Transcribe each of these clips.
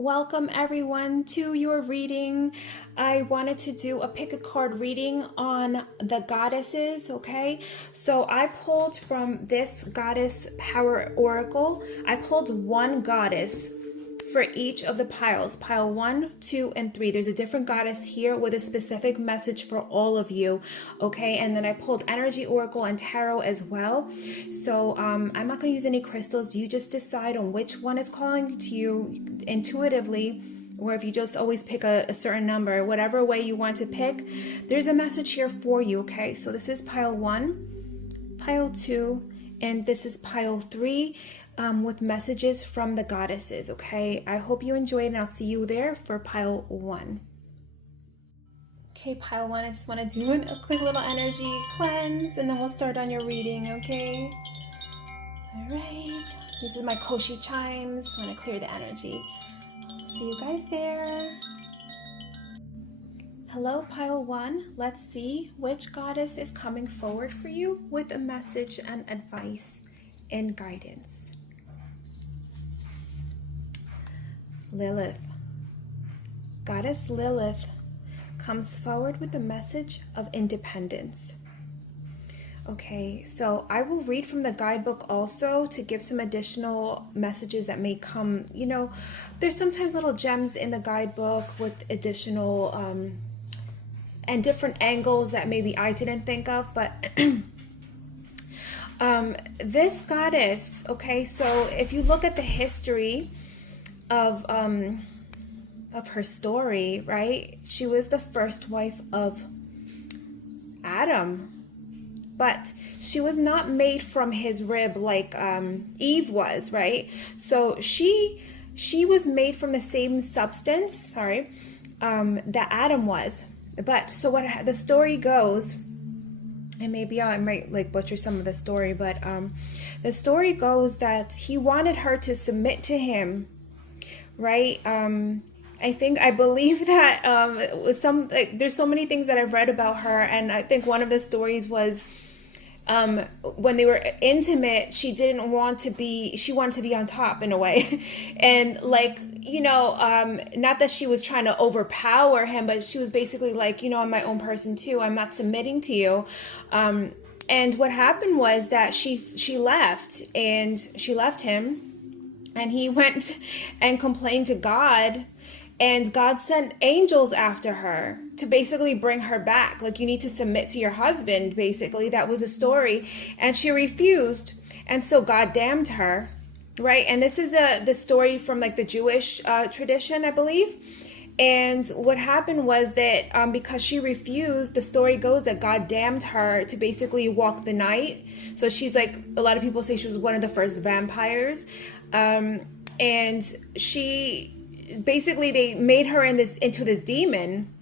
Welcome everyone to your reading. I wanted to do a pick a card reading on the goddesses, okay? So I pulled from this goddess power oracle. I pulled one goddess for each of the piles, pile 1, 2, and 3. There's a different goddess here with a specific message for all of you, okay? And then I pulled energy oracle and tarot as well. So I'm not going to use any crystals. You just decide on which one is calling to you intuitively, or if you just always pick a certain number, whatever way you want to pick. There's a message here for you, okay? So this is pile 1, pile 2, and this is pile 3. With messages from the goddesses, okay? I hope you enjoyed, and I'll see you there for pile 1. Okay, pile 1, I just want to do a quick little energy cleanse, and then we'll start on your reading, okay? All right, these are my koshi chimes. I want to clear the energy. See you guys there. Hello, pile 1. Let's see which goddess is coming forward for you with a message and advice and guidance. Lilith. Goddess Lilith comes forward with a message of independence. Okay, so I will read from the guidebook also to give some additional messages that may come. You know, there's sometimes little gems in the guidebook with additional and different angles that maybe I didn't think of, but this goddess, okay, so if you look at the history of her story, right? She was the first wife of Adam, but she was not made from his rib like Eve was, right? So she was made from the same substance, that Adam was. But so what the story goes, and maybe I might like butcher some of the story, but the story goes that he wanted her to submit to him, right? I believe that there's so many things that I've read about her, and I think one of the stories was when they were intimate, she wanted to be on top in a way. And like, you know, not that she was trying to overpower him, but she was basically like, you know, I'm my own person too. I'm not submitting to you. And what happened was that she left him. And he went and complained to God, and God sent angels after her to basically bring her back. Like, you need to submit to your husband, basically. That was a story. And she refused. And so God damned her, right? And this is the story from like the Jewish tradition, I believe. And what happened was that because she refused, the story goes that God damned her to basically walk the night. So she's like, a lot of people say she was one of the first vampires. And she basically, they made her into this demon,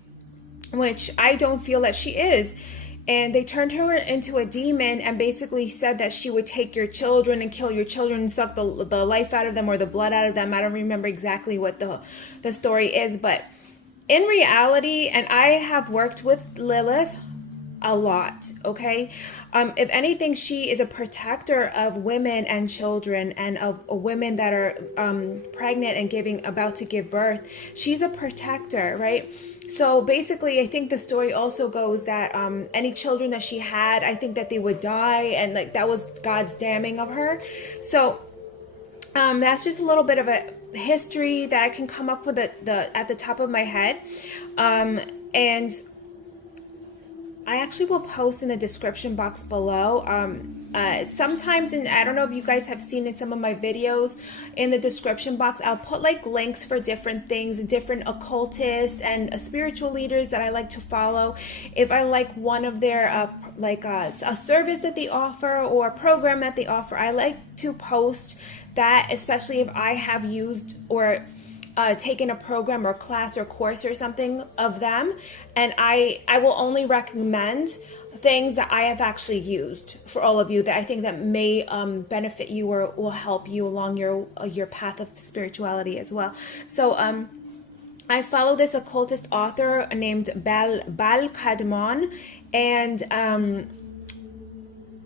which I don't feel that she is. And they turned her into a demon and basically said that she would take your children and kill your children and suck the life out of them or the blood out of them. I don't remember exactly what the story is, but in reality, and I have worked with Lilith a lot, okay? If anything, she is a protector of women and children and of women that are pregnant and about to give birth. She's a protector, right? So basically, I think the story also goes that any children that she had, I think that they would die, and like that was God's damning of her. So that's just a little bit of a history that I can come up with at the top of my head, and I actually will post in the description box below. Sometimes, and I don't know if you guys have seen in some of my videos, in the description box, I'll put like links for different things, different occultists and spiritual leaders that I like to follow. If I like one of their, a service that they offer or a program that they offer, I like to post that, especially if I have used or taken a program or class or course or something of them, and I will only recommend things that I have actually used for all of you that I think that may benefit you or will help you along your path of spirituality as well. So I follow this occultist author named Bal Kadmon, and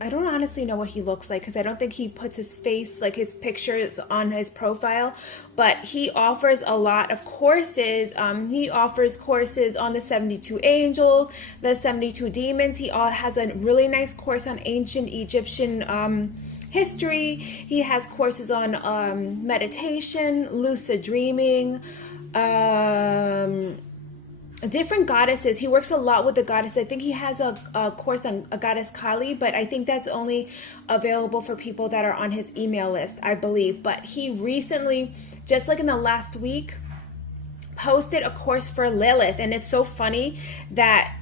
I don't honestly know what he looks like because I don't think he puts his face, like his pictures on his profile, but he offers a lot of courses. He offers courses on the 72 angels, the 72 demons. He has a really nice course on ancient Egyptian history. He has courses on meditation, lucid dreaming, different goddesses. He works a lot with the goddess. I think he has a course on a goddess Kali, but I think that's only available for people that are on his email list, I believe. But he recently, just like in the last week, posted a course for Lilith. And it's so funny that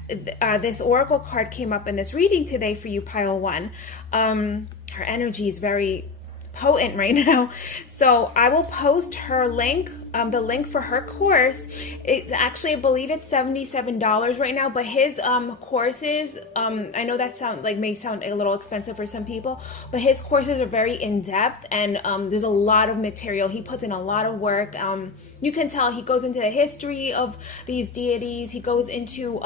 this oracle card came up in this reading today for you, pile one. Her energy is very potent right now, so I will post her link, the link for her course. It's actually, I believe it's $77 right now, but his courses, I know that may sound a little expensive for some people, but his courses are very in-depth, and there's a lot of material. He puts in a lot of work. You can tell he goes into the history of these deities. He goes into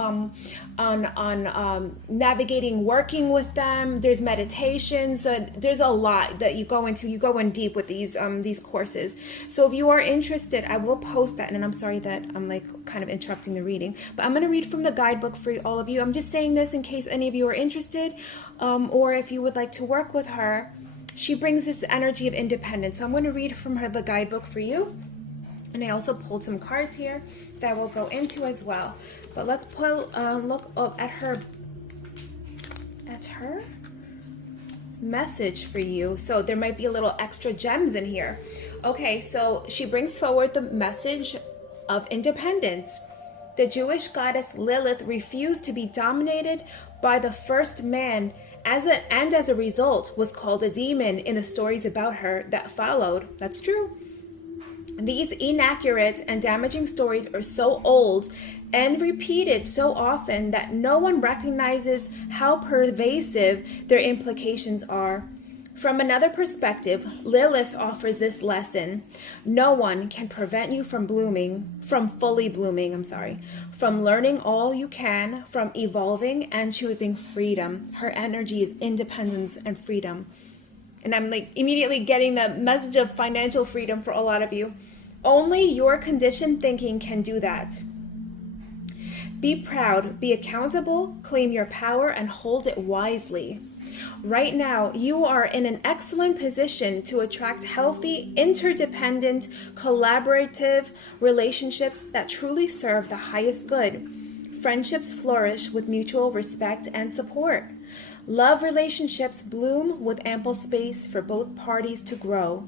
navigating, working with them. There's meditations. So there's a lot that you go into. You go in deep with these courses. So if you are interested, I will post that. And I'm sorry that I'm like kind of interrupting the reading, but I'm going to read from the guidebook for all of you. I'm just saying this in case any of you are interested, or if you would like to work with her. She brings this energy of independence. So I'm going to read from her the guidebook for you. And I also pulled some cards here that we'll go into as well. But let's look up at her message for you. So there might be a little extra gems in here. Okay, so she brings forward the message of independence. The Jewish goddess Lilith refused to be dominated by the first man, and as a result was called a demon in the stories about her that followed. That's true. These inaccurate and damaging stories are so old and repeated so often that no one recognizes how pervasive their implications are. From another perspective, Lilith offers this lesson. No one can prevent you from fully blooming, from learning all you can, from evolving and choosing freedom. Her energy is independence and freedom. And I'm like immediately getting the message of financial freedom for a lot of you. Only your conditioned thinking can do that. Be proud, be accountable, claim your power, and hold it wisely. Right now, you are in an excellent position to attract healthy, interdependent, collaborative relationships that truly serve the highest good. Friendships flourish with mutual respect and support. Love relationships bloom with ample space for both parties to grow.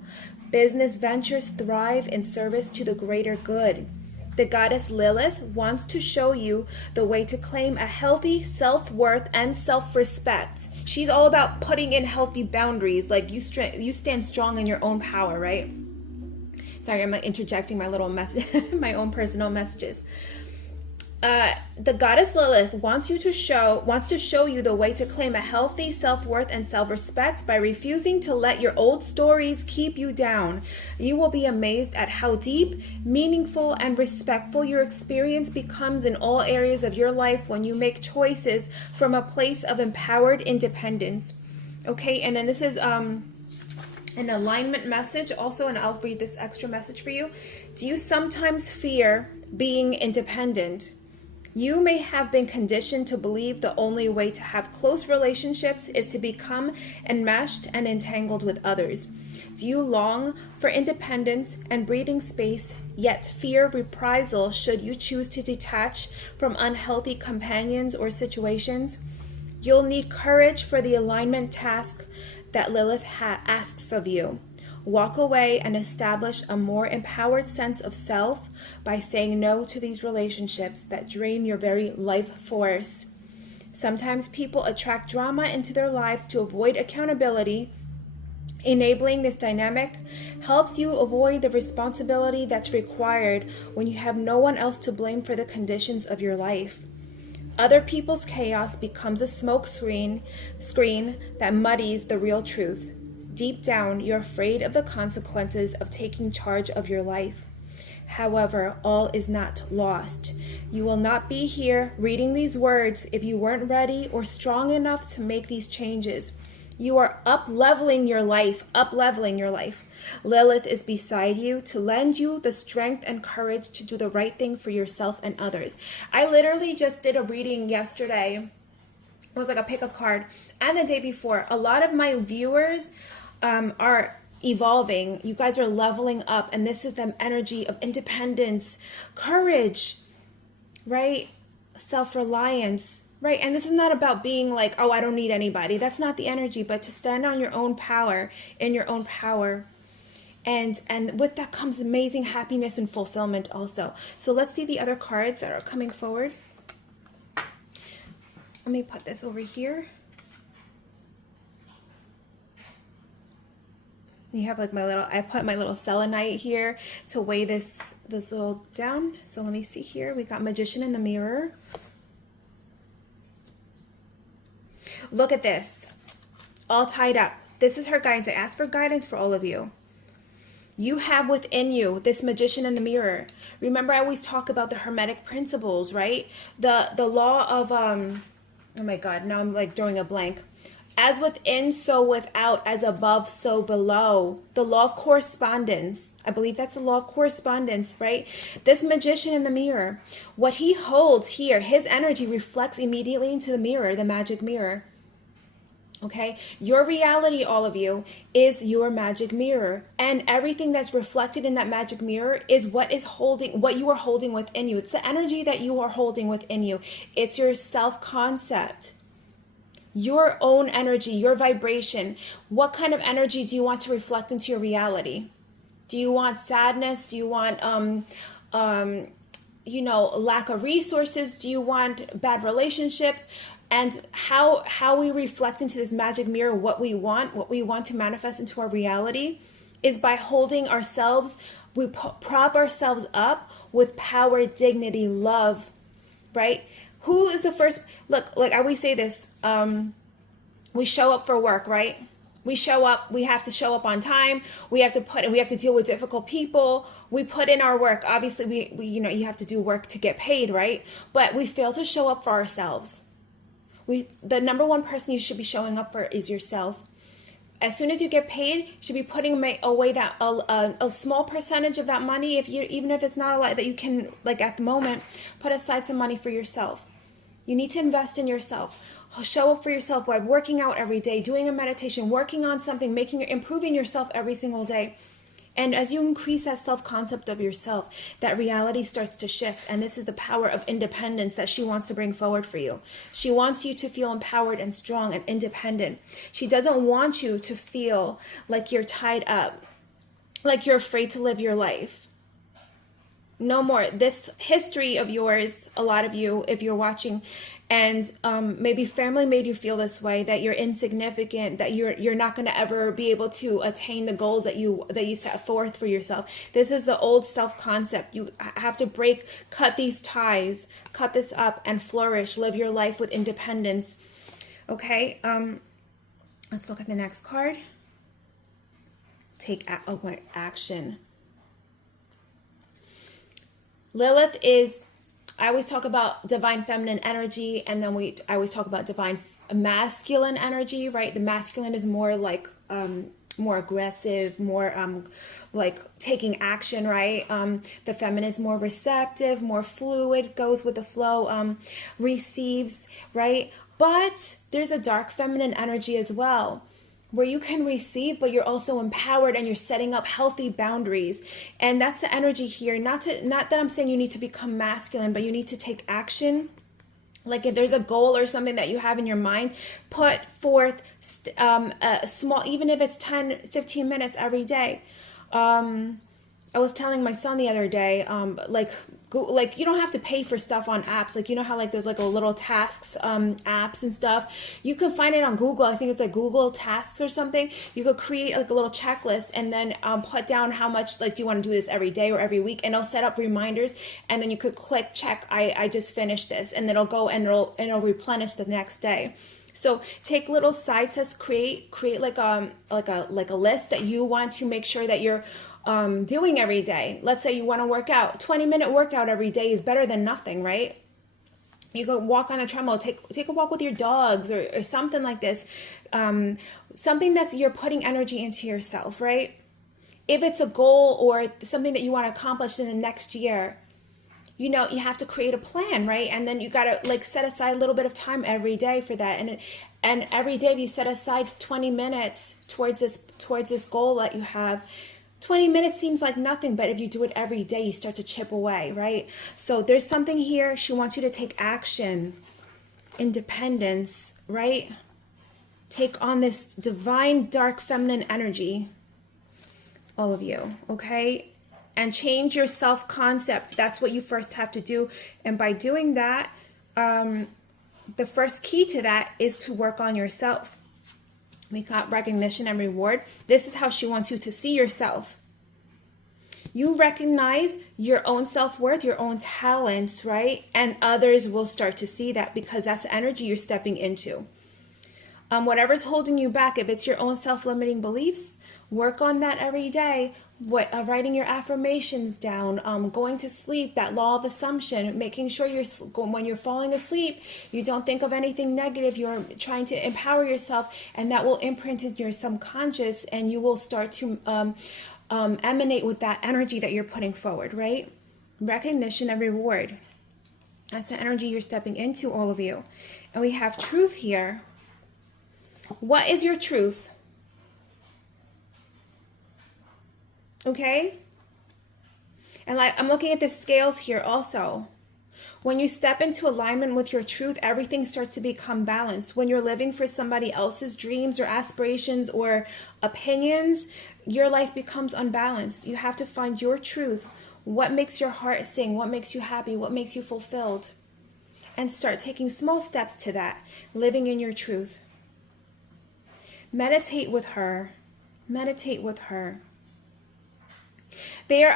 Business ventures thrive in service to the greater good. The goddess Lilith wants to show you the way to claim a healthy self-worth and self-respect. She's all about putting in healthy boundaries, like you stand strong in your own power, right? Sorry, I'm interjecting my little message, my own personal messages. The goddess Lilith wants to show you the way to claim a healthy self-worth and self-respect by refusing to let your old stories keep you down. You will be amazed at how deep, meaningful, and respectful your experience becomes in all areas of your life when you make choices from a place of empowered independence. Okay, and then this is an alignment message also, and I'll read this extra message for you. Do you sometimes fear being independent? You may have been conditioned to believe the only way to have close relationships is to become enmeshed and entangled with others. Do you long for independence and breathing space, yet fear reprisal should you choose to detach from unhealthy companions or situations? You'll need courage for the alignment task that Lilith asks of you. Walk away and establish a more empowered sense of self by saying no to these relationships that drain your very life force. Sometimes people attract drama into their lives to avoid accountability. Enabling this dynamic helps you avoid the responsibility that's required when you have no one else to blame for the conditions of your life. Other people's chaos becomes a smoke screen that muddies the real truth. Deep down, you're afraid of the consequences of taking charge of your life. However, all is not lost. You will not be here reading these words if you weren't ready or strong enough to make these changes. You are up-leveling your life, up-leveling your life. Lilith is beside you to lend you the strength and courage to do the right thing for yourself and others. I literally just did a reading yesterday. It was like a pick a card. And the day before, a lot of my viewers are evolving. You guys are leveling up. And this is the energy of independence, courage, right? Self-reliance, right? And this is not about being like, oh, I don't need anybody. That's not the energy, but to stand on your own power, in your own power. And with that comes amazing happiness and fulfillment also. So let's see the other cards that are coming forward. Let me put this over here. You have like I put my little selenite here to weigh this little down. So let me see here. We got Magician in the Mirror. Look at this. All tied up. This is her guidance. I asked for guidance for all of you. You have within you this Magician in the Mirror. Remember, I always talk about the Hermetic principles, right? The law of, oh my God, now I'm like throwing a blank. As within, so without, as above, so below. The law of correspondence. I believe that's the law of correspondence, right? This Magician in the Mirror, what he holds here, his energy reflects immediately into the mirror, the magic mirror. Okay, your reality, all of you, is your magic mirror, and everything that's reflected in that magic mirror is what you are holding within you. It's the energy that you are holding within you. It's your self-concept, your own energy, your vibration. What kind of energy do you want to reflect into your reality? Do you want sadness? Do you want lack of resources? Do you want bad relationships? And how we reflect into this magic mirror what we want to manifest into our reality is by holding ourselves, we prop ourselves up with power, dignity, love, right? Who is the first, look, like I always say this, we show up for work, right? We show up, we have to show up on time. We have to deal with difficult people. We put in our work. Obviously we you have to do work to get paid, right? But we fail to show up for ourselves. The number one person you should be showing up for is yourself. As soon as you get paid, you should be putting away that a small percentage of that money, even if it's not a lot that you can, like at the moment, put aside some money for yourself. You need to invest in yourself. Show up for yourself by working out every day, doing a meditation, working on something, improving yourself every single day. And as you increase that self-concept of yourself, that reality starts to shift. And this is the power of independence that she wants to bring forward for you. She wants you to feel empowered and strong and independent. She doesn't want you to feel like you're tied up, like you're afraid to live your life. No more. This history of yours, a lot of you, if you're watching, and maybe family made you feel this way, that you're insignificant, that you're not going to ever be able to attain the goals that you set forth for yourself. This is the old self-concept. You have to cut these ties, cut this up, and flourish. Live your life with independence. Okay, let's look at the next card. Take action. Lilith is, I always talk about divine feminine energy, and then I always talk about divine masculine energy, right? The masculine is more like more aggressive, more like taking action, right? The feminine is more receptive, more fluid, goes with the flow, receives, right? But there's a dark feminine energy as well, where you can receive, but you're also empowered and you're setting up healthy boundaries. And that's the energy here. Not that I'm saying you need to become masculine, but you need to take action. Like if there's a goal or something that you have in your mind, put forth a small, even if it's 10, 15 minutes every day. I was telling my son the other day, like you don't have to pay for stuff on apps. Like, you know how like there's like a little tasks apps and stuff. You can find it on Google. I think it's like Google Tasks or something. You could create like a little checklist and then put down how much, like, do you want to do this every day or every week? And it'll set up reminders, and then you could click check. I just finished this, and it'll go and it'll replenish the next day. So take little side tests, create like a list that you want to make sure that you're doing every day. Let's say you want to work out. 20-minute workout every day is better than nothing, right? You go walk on a treadmill, take a walk with your dogs, or something like this. Something that's you're putting energy into yourself, right? If it's a goal or something that you want to accomplish in the next year, you know, you have to create a plan, right? And then you got to like set aside a little bit of time every day for that. And every day if you set aside 20 minutes towards this goal that you have, 20 minutes seems like nothing, but if you do it every day, you start to chip away, right? So there's something here. She wants you to take action, independence, right? Take on this divine, dark, feminine energy, all of you, okay? And change your self-concept. That's what you first have to do. And by doing that, the first key to that is to work on yourself. We got recognition and reward. This is how she wants you to see yourself. You recognize your own self-worth, your own talents, right? And others will start to see that because that's the energy you're stepping into. Whatever's holding you back, if it's your own self-limiting beliefs, work on that every day. Writing your affirmations down, going to sleep, that law of assumption, making sure when you're falling asleep, you don't think of anything negative. You're trying to empower yourself, and that will imprint in your subconscious, and you will start to emanate with that energy that you're putting forward, right? Recognition and reward. That's the energy you're stepping into, all of you. And we have truth here. What is your truth? Okay? And like I'm looking at the scales here also. When you step into alignment with your truth, everything starts to become balanced. When you're living for somebody else's dreams or aspirations or opinions, your life becomes unbalanced. You have to find your truth. What makes your heart sing? What makes you happy? What makes you fulfilled? And start taking small steps to that, living in your truth. Meditate with her. Meditate with her. They're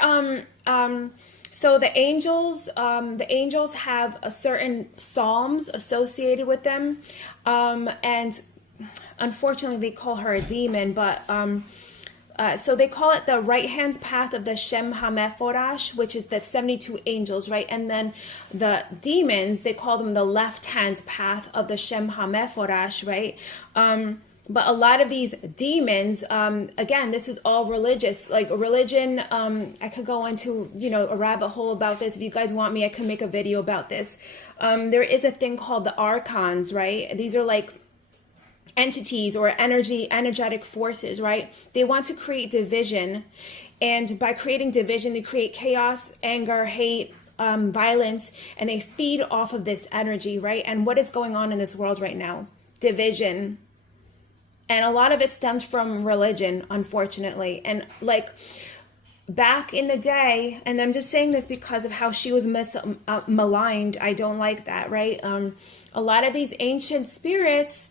so the angels have a certain psalms associated with them, and unfortunately they call her a demon, but so they call it the right hand path of the Shem HaMephorash, which is the 72 angels, right? And then the demons, they call them the left hand path of the Shem HaMephorash, right? But a lot of these demons, again, this is all religious, like religion. I could go into, a rabbit hole about this. If you guys want me, I can make a video about this. There is a thing called the archons, right? These are like entities or energetic forces, right? They want to create division. And by creating division, they create chaos, anger, hate, violence, and they feed off of this energy, right? And what is going on in this world right now? Division. And a lot of it stems from religion, unfortunately. And like back in the day, and I'm just saying this because of how she was maligned. I don't like that, right? A lot of these ancient spirits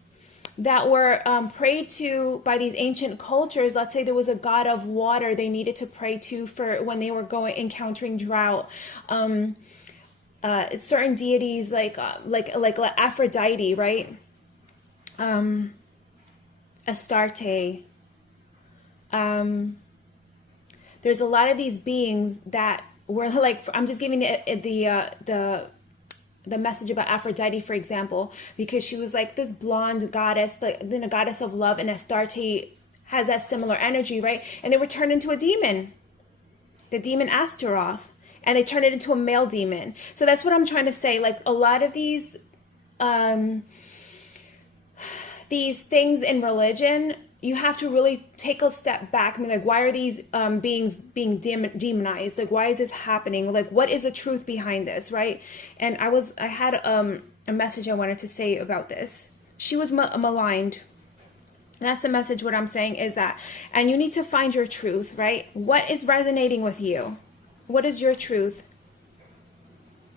that were prayed to by these ancient cultures, let's say there was a god of water they needed to pray to for when they were encountering drought. Certain deities like Aphrodite, right? Astarte. There's a lot of these beings that were like, I'm just giving the message about Aphrodite, for example, because she was like this blonde goddess, then a goddess of love, and Astarte has that similar energy, right? And they were turned into a demon, the demon Astaroth, and they turned it into a male demon. So that's what I'm trying to say. Like a lot of these things in religion, you have to really take a step back. I mean, like, why are these beings being demonized? Like, why is this happening? Like, what is the truth behind this, right? And I had a message I wanted to say about this. She was maligned. And that's the message. What I'm saying is that, and you need to find your truth, right? What is resonating with you? What is your truth?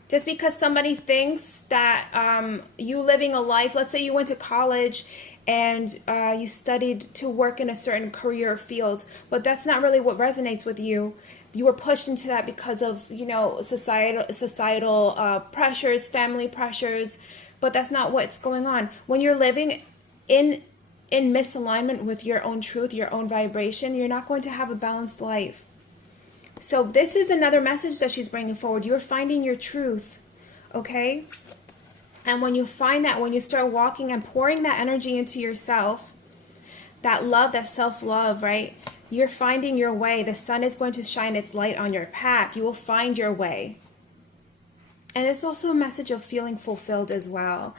Just because somebody thinks that you living a life, let's say you went to college and you studied to work in a certain career field, but that's not really what resonates with you. You were pushed into that because of, societal pressures, family pressures, but that's not what's going on. When you're living in misalignment with your own truth, your own vibration, you're not going to have a balanced life. So this is another message that she's bringing forward. You're finding your truth, okay? And when you find that, when you start walking and pouring that energy into yourself, that love, that self-love, right? You're finding your way. The sun is going to shine its light on your path. You will find your way. And it's also a message of feeling fulfilled as well.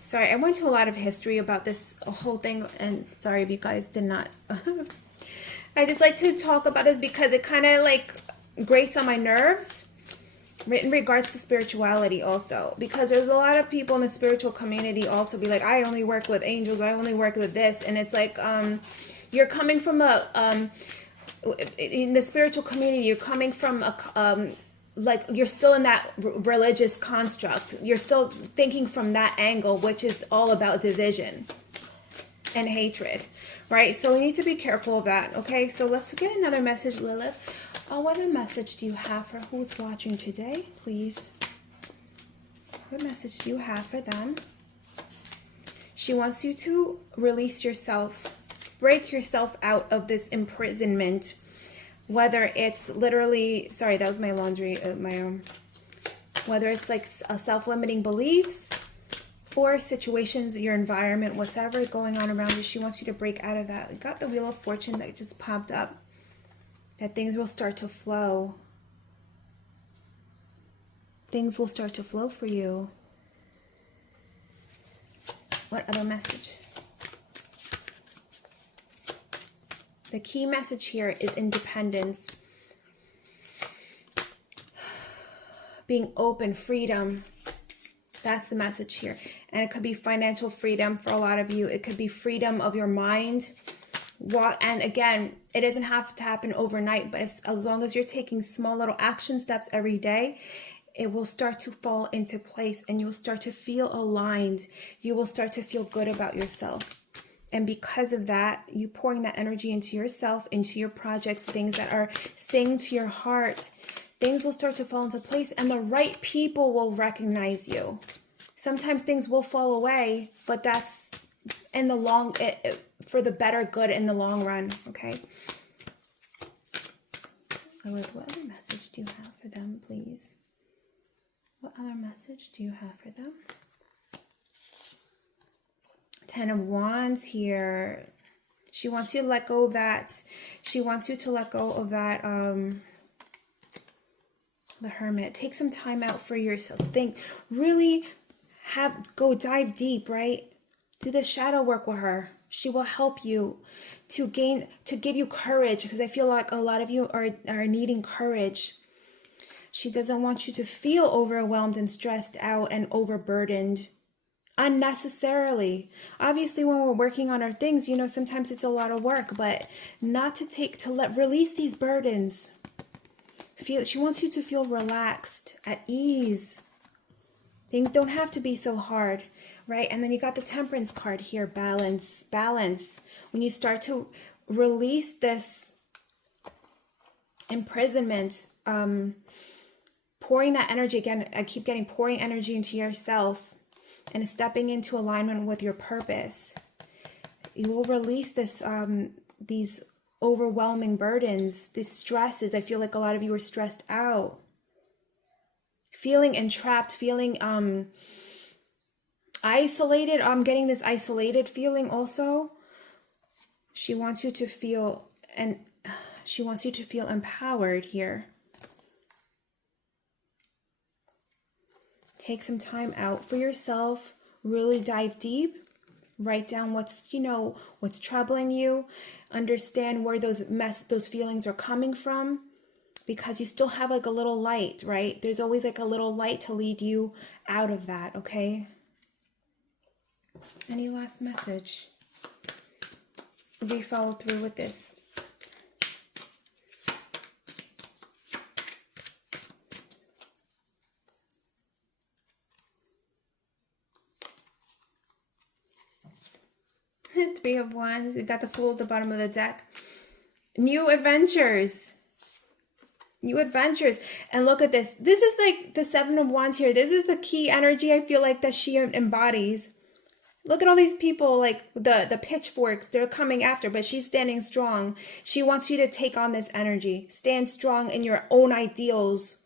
Sorry, I went to a lot of history about this whole thing, and sorry if you guys did not. I just like to talk about this because it kind of like grates on my nerves in regards to spirituality also, because there's a lot of people in the spiritual community also be like, I only work with angels, I only work with this, and it's like you're coming from a in the spiritual community, you're coming from a like you're still in that religious construct, you're still thinking from that angle, which is all about division and hatred, right? So we need to be careful of that. Okay, so let's get another message, Lilith. What other message do you have for who's watching today, please? What message do you have for them? She wants you to release yourself, break yourself out of this imprisonment, whether it's literally, sorry, that was my laundry, whether it's like a self-limiting beliefs or situations, your environment, whatever going on around you. She wants you to break out of that. You got the Wheel of Fortune that just popped up. That things will start to flow. Things will start to flow for you. What other message? The key message here is independence. Being open, freedom. That's the message here. And it could be financial freedom for a lot of you. It could be freedom of your mind. And again, it doesn't have to happen overnight, but as long as you're taking small little action steps every day, it will start to fall into place and you'll start to feel aligned. You will start to feel good about yourself. And because of that, you pouring that energy into yourself, into your projects, things that are singing to your heart, things will start to fall into place and the right people will recognize you. Sometimes things will fall away, but that's in the long, for the better good in the long run, okay? What other message do you have for them, please? What other message do you have for them? 10 of Wands here. She wants you to let go of that. She wants you to let go of that, the Hermit. Take some time out for yourself. Think, really go dive deep, right? Do the shadow work with her. She will help you to give you courage, because I feel like a lot of you are needing courage. She doesn't want you to feel overwhelmed and stressed out and overburdened unnecessarily. Obviously, when we're working on our things, you know, sometimes it's a lot of work, but not to release these burdens. She wants you to feel relaxed, at ease. Things don't have to be so hard, right? And then you got the Temperance card here, balance. When you start to release this imprisonment, pouring that energy, again, I keep getting pouring energy into yourself and stepping into alignment with your purpose. You will release this, these overwhelming burdens, these stresses. I feel like a lot of you are stressed out. Feeling entrapped, feeling isolated. I'm getting this isolated feeling also. She wants you to feel, and she wants you to feel empowered here. Take some time out for yourself. Really dive deep. Write down what's troubling you. Understand where those feelings are coming from. Because you still have like a little light, right? There's always like a little light to lead you out of that, okay? Any last message? We follow through with this. Three of Wands. We got the Fool at the bottom of the deck. New adventures. New adventures. And look at this. This is like the Seven of Wands here. This is the key energy I feel like that she embodies. Look at all these people, like the pitchforks, they're coming after, but she's standing strong. She wants you to take on this energy. Stand strong in your own ideals.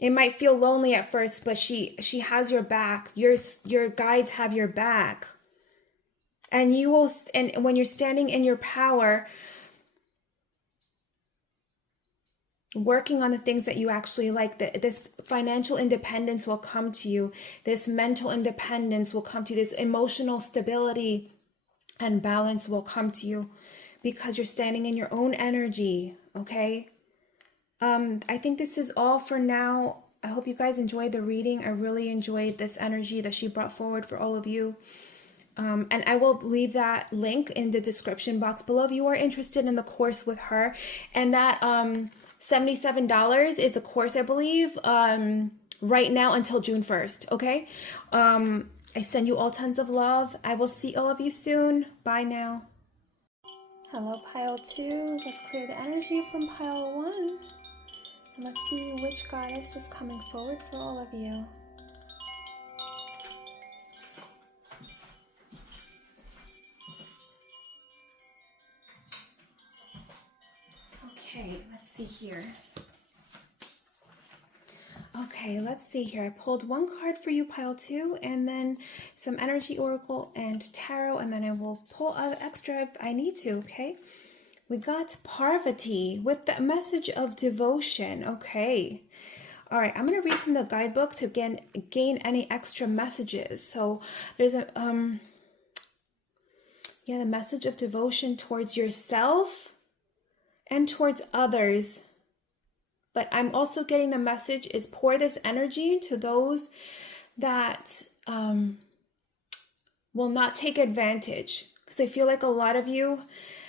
It might feel lonely at first, but she has your back. Your guides have your back. And you will, and when you're standing in your power, working on the things that you actually like, this financial independence will come to you. This mental independence will come to you. This emotional stability and balance will come to you because you're standing in your own energy. Okay. I think this is all for now. I hope you guys enjoyed the reading. I really enjoyed this energy that she brought forward for all of you. And I will leave that link in the description box below if you are interested in the course with her. And that $77 is the course, I believe, right now until June 1st. Okay. I send you all tons of love. I will see all of you soon. Bye now. Hello, pile 2. Let's clear the energy from pile 1. And let's see which goddess is coming forward for all of you. Okay, let's see here. Okay, let's see here. I pulled one card for you, pile 2, and then some energy oracle and tarot, and then I will pull out extra if I need to, okay? We got Parvati with the message of devotion. Okay. All right, I'm going to read from the guidebook to gain any extra messages. So there's a the message of devotion towards yourself and towards others. But I'm also getting the message is pour this energy to those that will not take advantage. Because I feel like a lot of you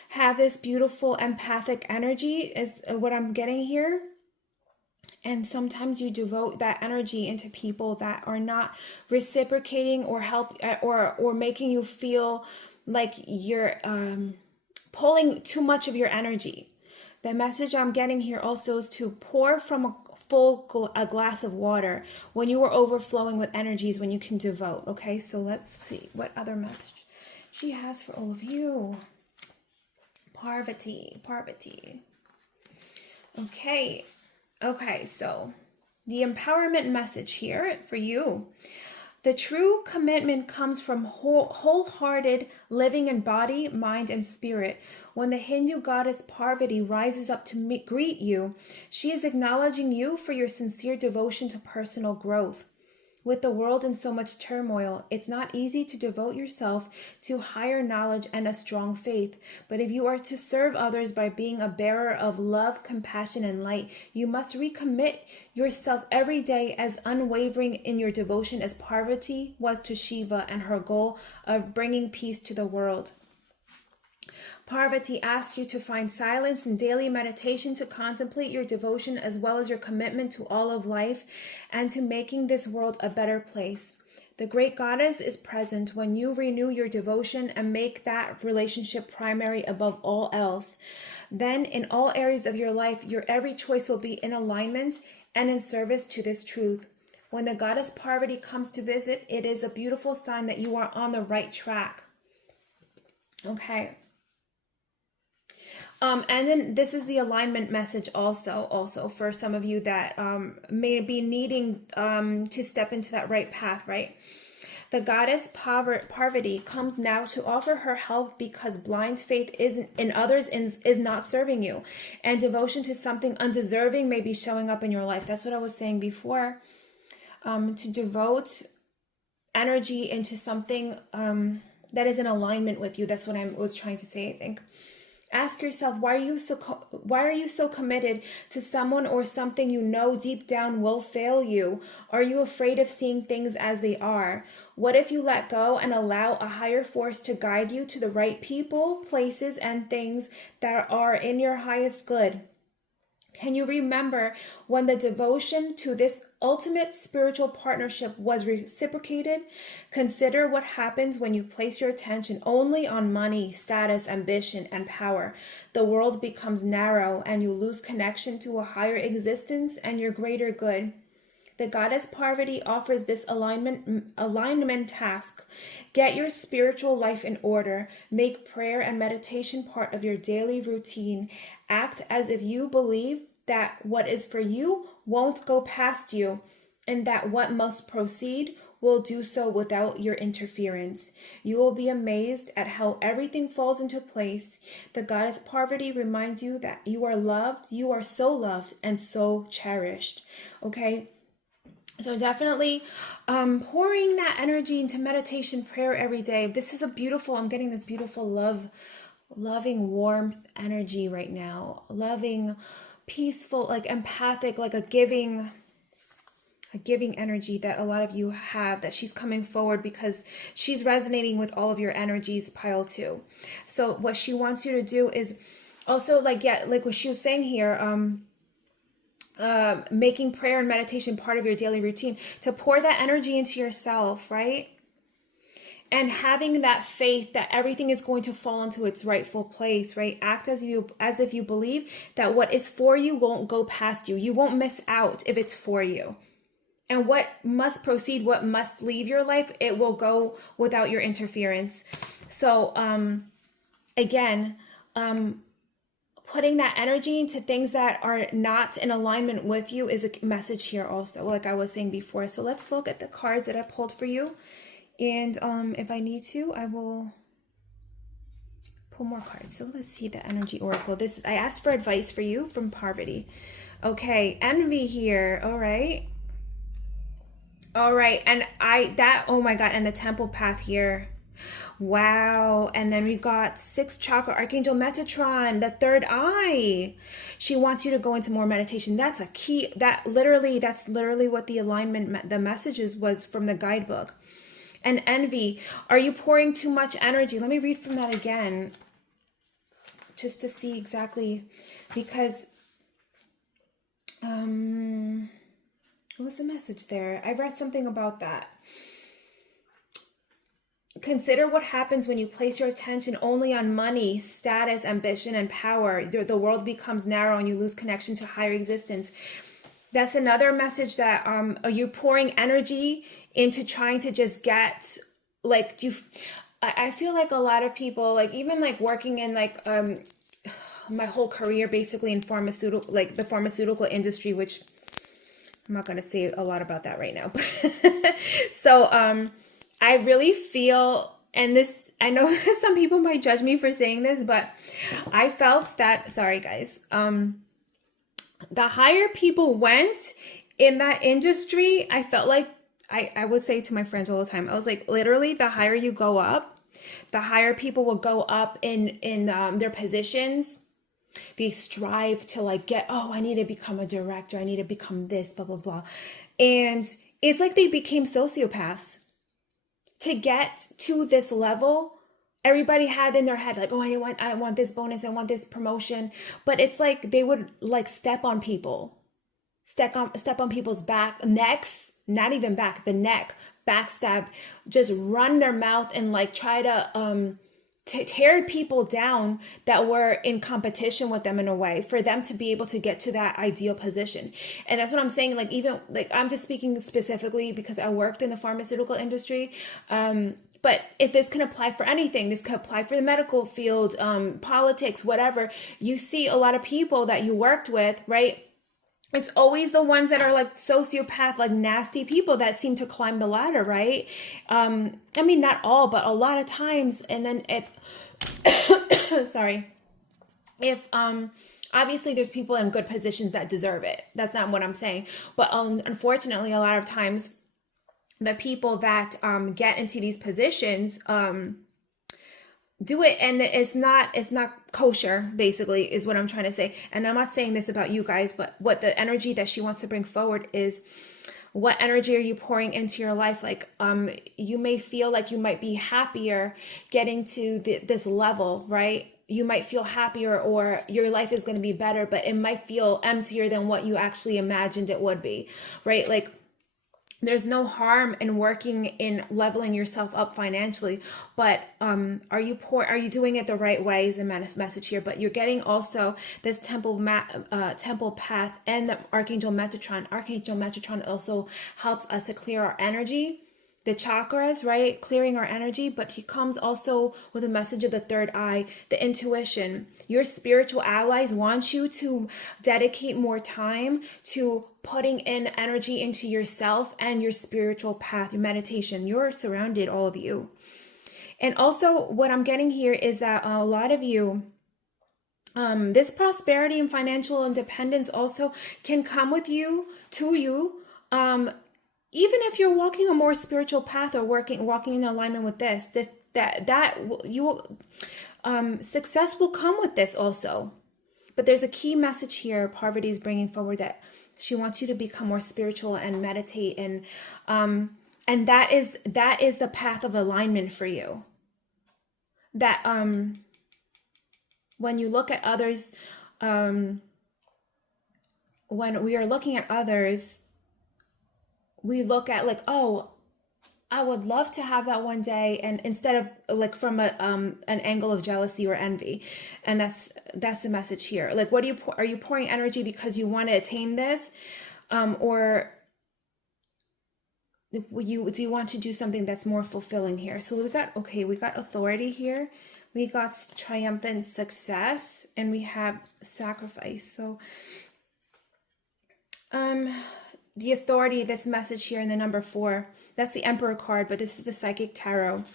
have this beautiful empathic energy is what I'm getting here. And sometimes you devote that energy into people that are not reciprocating or or making you feel like you're pulling too much of your energy. The message I'm getting here also is to pour from a glass of water. When you are overflowing with energies, when you can devote. Okay, so let's see what other message she has for all of you. Parvati. Okay, so the empowerment message here for you. The true commitment comes from wholehearted living in body, mind, and spirit. When the Hindu goddess Parvati rises up to greet you, she is acknowledging you for your sincere devotion to personal growth. With the world in so much turmoil, it's not easy to devote yourself to higher knowledge and a strong faith. But if you are to serve others by being a bearer of love, compassion, and light, you must recommit yourself every day as unwavering in your devotion as Parvati was to Shiva and her goal of bringing peace to the world. Parvati asks you to find silence and daily meditation to contemplate your devotion as well as your commitment to all of life and to making this world a better place. The great goddess is present when you renew your devotion and make that relationship primary above all else. Then in all areas of your life, your every choice will be in alignment and in service to this truth. When the goddess Parvati comes to visit, it is a beautiful sign that you are on the right track. Okay. And then this is the alignment message also for some of you that may be needing to step into that right path, right? The goddess Parvati comes now to offer her help because blind faith in others is not serving you. And devotion to something undeserving may be showing up in your life. That's what I was saying before. To devote energy into something that is in alignment with you. That's what I was trying to say, I think. Ask yourself, why are you so committed to someone or something you know deep down will fail you? Are you afraid of seeing things as they are? What if you let go and allow a higher force to guide you to the right people, places, and things that are in your highest good? Can you remember when the devotion to this ultimate spiritual partnership was reciprocated? Consider what happens when you place your attention only on money, status, ambition, and power. The world becomes narrow and you lose connection to a higher existence and your greater good. The goddess Parvati offers this alignment task. Get your spiritual life in order. Make prayer and meditation part of your daily routine. Act as if you believe that what is for you won't go past you, and that what must proceed will do so without your interference. You will be amazed at how everything falls into place. The goddess Parvati reminds you that you are loved, you are so loved and so cherished. Okay? So definitely pouring that energy into meditation, prayer every day. This is I'm getting this beautiful loving warmth energy right now. Loving, peaceful, like empathic, like a giving energy that a lot of you have, that she's coming forward because she's resonating with all of your energies, pile 2. So what she wants you to do is also like what she was saying here, making prayer and meditation part of your daily routine, to pour that energy into yourself, right? And having that faith that everything is going to fall into its rightful place, right? Act as if you believe that what is for you won't go past you. You won't miss out if it's for you. And what must proceed, what must leave your life, it will go without your interference. So, again, putting that energy into things that are not in alignment with you is a message here also, like I was saying before. So let's look at the cards that I pulled for you. And if I need to, I will pull more cards. So let's see the energy oracle. I asked for advice for you from Parvati. Okay, envy here. All right. And oh my God, and the temple path here. Wow. And then we got 6th chakra, Archangel Metatron, the third eye. She wants you to go into more meditation. That's a key. That's literally what the alignment, the messages was from the guidebook. And envy, are you pouring too much energy? Let me read from that again, just to see exactly, because what was the message there? I read something about that. Consider what happens when you place your attention only on money, status, ambition, and power. The world becomes narrow and you lose connection to higher existence. That's another message, that are you pouring energy into trying to just get, like, I feel like a lot of people, like even like working in like my whole career basically in the pharmaceutical industry, which I'm not going to say a lot about that right now. So I really feel, and this, I know some people might judge me for saying this, but I felt that, sorry guys, the higher people went in that industry, I felt like, I would say to my friends all the time, I was like, literally, the higher you go up, the higher people will go up in their positions. They strive to like I need to become a director. I need to become this, blah, blah, blah. And it's like they became sociopaths. To get to this level, everybody had in their head like, oh, I want this bonus, I want this promotion. But it's like they would like step on people's necks, not even back, the neck, backstab, just run their mouth and like try to tear people down that were in competition with them in a way, for them to be able to get to that ideal position. And that's what I'm saying. Like, even like, I'm just speaking specifically because I worked in the pharmaceutical industry. But if this can apply for anything, this could apply for the medical field, politics, whatever. You see a lot of people that you worked with, right? It's always the ones that are like sociopath, like nasty people that seem to climb the ladder, right? I mean, not all, but a lot of times. And then if obviously there's people in good positions that deserve it. That's not what I'm saying. But unfortunately, a lot of times the people that get into these positions do it, and it's not kosher, basically, is what I'm trying to say. And I'm not saying this about you guys, but what the energy that she wants to bring forward is, what energy are you pouring into your life? Like, you may feel like you might be happier getting to this level, right? You might feel happier, or your life is going to be better, but it might feel emptier than what you actually imagined it would be, right? Like, there's no harm in working in leveling yourself up financially, but are you doing it the right way is a message here. But you're getting also this temple path and the Archangel Metatron. Archangel Metatron also helps us to clear our energy the chakras, right? Clearing our energy, but he comes also with a message of the third eye, the intuition. Your spiritual allies want you to dedicate more time to putting in energy into yourself and your spiritual path, your meditation. You're surrounded, all of you. And also what I'm getting here is that a lot of you, this prosperity and financial independence also can come with you, to you, even if you're walking a more spiritual path or walking in alignment with success will come with this also. But there's a key message here Parvati is bringing forward, that she wants you to become more spiritual and meditate, and that is the path of alignment for you. That when you look at others, when we are looking at others, we look at like, oh, I would love to have that one day, and instead of like from an angle of jealousy or envy. And that's the message here. Like, what are you pouring energy because you want to attain this, or do you want to do something that's more fulfilling here? So we got authority here, we got triumphant success, and we have sacrifice. So the authority, this message here in the number 4, that's the Emperor card, but this is the Psychic Tarot.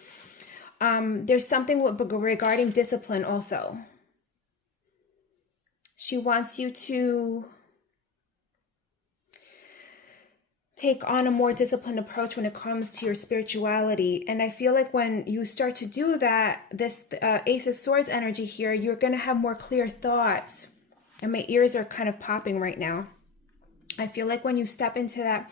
There's something regarding discipline also. She wants you to take on a more disciplined approach when it comes to your spirituality. And I feel like when you start to do that, this Ace of Swords energy here, you're going to have more clear thoughts. And my ears are kind of popping right now. I feel like when you step into that,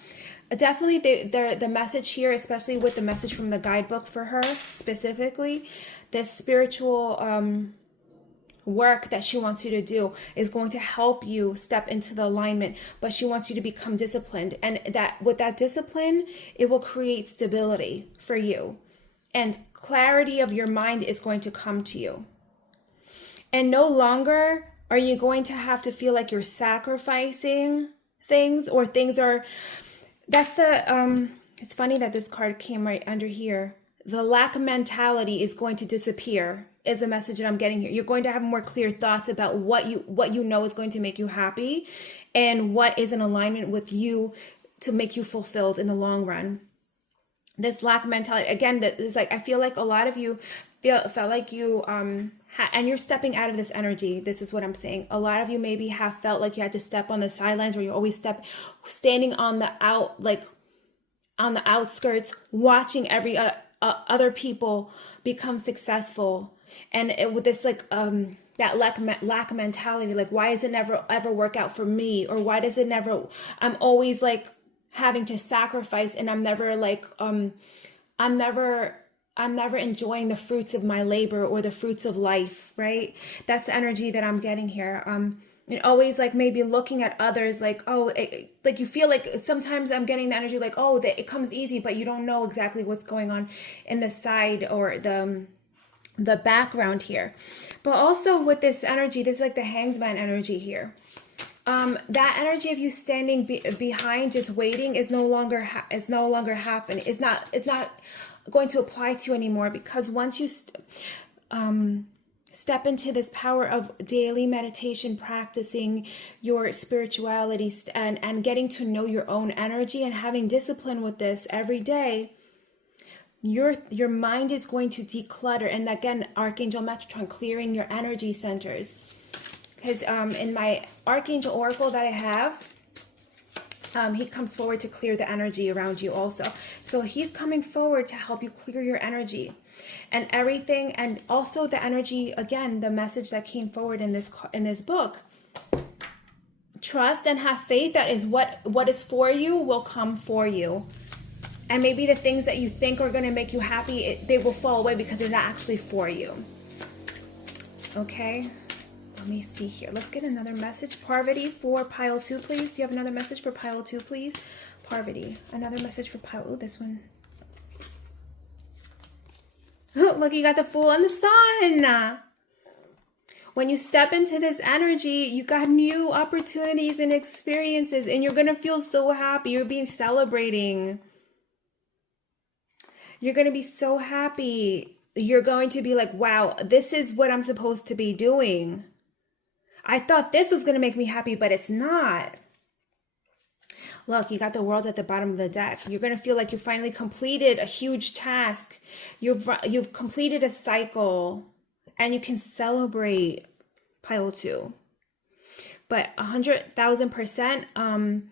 definitely the message here, especially with the message from the guidebook for her specifically, this spiritual work that she wants you to do is going to help you step into the alignment, but she wants you to become disciplined. And that with that discipline, it will create stability for you. And clarity of your mind is going to come to you. And no longer are you going to have to feel like you're sacrificing things, or things are, that's the it's funny that this card came right under here. The lack mentality is going to disappear, is the message that I'm getting here. You're going to have more clear thoughts about what you know is going to make you happy, and what is in alignment with you to make you fulfilled in the long run. This lack mentality, again, that is like, I feel like a lot of you felt like you and you're stepping out of this energy. This is what I'm saying. A lot of you maybe have felt like you had to step on the sidelines, where you always standing on the on the outskirts, watching every other people become successful, and with this like that lack mentality, like, why does it never ever work out for me, or why does it never? I'm always like having to sacrifice, and I'm never like I'm never enjoying the fruits of my labor or the fruits of life, right? That's the energy that I'm getting here. And always like maybe looking at others like, oh, like you feel like sometimes I'm getting the energy like, oh, that it comes easy, but you don't know exactly what's going on in the side or the background here. But also with this energy, this is like the Hanged Man energy here. That energy of you standing behind, just waiting, is no longer happening. It's not going to apply to you anymore, because once you step into this power of daily meditation, practicing your spirituality and getting to know your own energy and having discipline with this every day, your mind is going to declutter. And again, Archangel Metatron, clearing your energy centers. Because in my Archangel Oracle that I have, he comes forward to clear the energy around you also. So he's coming forward to help you clear your energy and everything. And also the energy, again, the message that came forward in this book. Trust and have faith that is what is for you will come for you. And maybe the things that you think are going to make you happy, they will fall away because they're not actually for you. Okay? Let me see here. Let's get another message. Parvati for pile 2, please. Do you have another message for pile 2, please? Parvati, another message for pile... Oh, this one. Look, you got the Fool and the Sun. When you step into this energy, you got new opportunities and experiences, and you're going to feel so happy. You're being celebrating. You're going to be so happy. You're going to be like, wow, this is what I'm supposed to be doing. I thought this was going to make me happy, but it's not. Look, you got the world at the bottom of the deck. You're going to feel like you finally completed a huge task. You've completed a cycle, and you can celebrate, pile 2. But 100,000%,